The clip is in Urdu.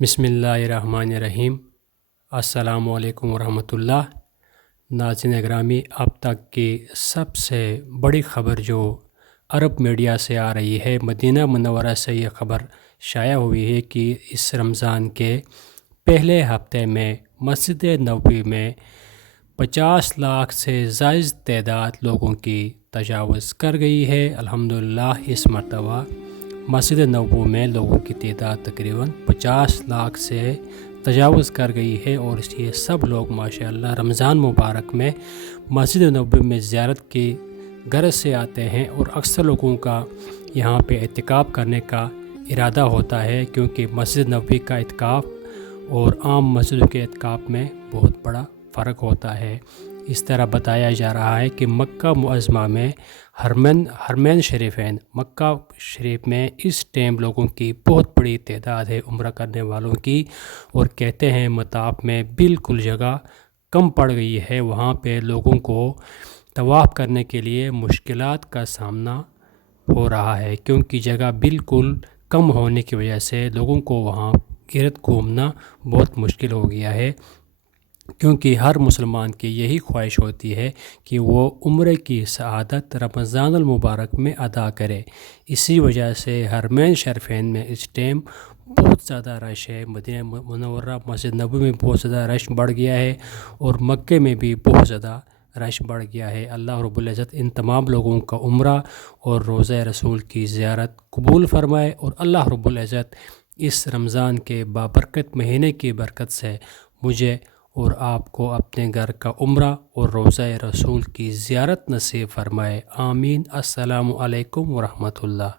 بسم اللہ الرحمن الرحیم۔ السلام علیکم ورحمۃ اللہ۔ ناظرین اکرامی، اب تک کی سب سے بڑی خبر جو عرب میڈیا سے آ رہی ہے، مدینہ منورہ سے یہ خبر شائع ہوئی ہے کہ اس رمضان کے پہلے ہفتے میں مسجد نبوی میں 50 لاکھ سے زائد تعداد لوگوں کی تجاوز کر گئی ہے۔ الحمدللہ اس مرتبہ مسجد نبوی میں لوگوں کی تعداد تقریباً 50 لاکھ سے تجاوز کر گئی ہے، اور اس لیے سب لوگ ماشاءاللہ رمضان مبارک میں مسجد نبوی میں زیارت کی غرض سے آتے ہیں، اور اکثر لوگوں کا یہاں پہ اعتکاف کرنے کا ارادہ ہوتا ہے، کیونکہ مسجد نبوی کا اعتکاف اور عام مسجدوں کے اعتکاف میں بہت بڑا فرق ہوتا ہے۔ اس طرح بتایا جا رہا ہے کہ مکہ معظمہ میں حرمین شریفین مکہ شریف میں اس ٹائم لوگوں کی بہت بڑی تعداد ہے عمرہ کرنے والوں کی، اور کہتے ہیں مطاف میں بالکل جگہ کم پڑ گئی ہے، وہاں پہ لوگوں کو طواف کرنے کے لیے مشکلات کا سامنا ہو رہا ہے، کیونکہ جگہ بالکل کم ہونے کی وجہ سے لوگوں کو وہاں گرد گھومنا بہت مشکل ہو گیا ہے، کیونکہ ہر مسلمان کی یہی خواہش ہوتی ہے کہ وہ عمرے کی سعادت رمضان المبارک میں ادا کرے۔ اسی وجہ سے حرمین شریفین میں اس ٹائم بہت زیادہ رش ہے۔ مدینہ منورہ مسجد نبوی میں بہت زیادہ رش بڑھ گیا ہے، اور مکے میں بھی بہت زیادہ رش بڑھ گیا ہے۔ اللہ رب العزت ان تمام لوگوں کا عمرہ اور روضہ رسول کی زیارت قبول فرمائے، اور اللہ رب العزت اس رمضان کے بابرکت مہینے کی برکت سے مجھے اور آپ کو اپنے گھر کا عمرہ اور روضہ رسول کی زیارت نصیب فرمائے۔ آمین۔ السلام علیکم ورحمۃ اللہ۔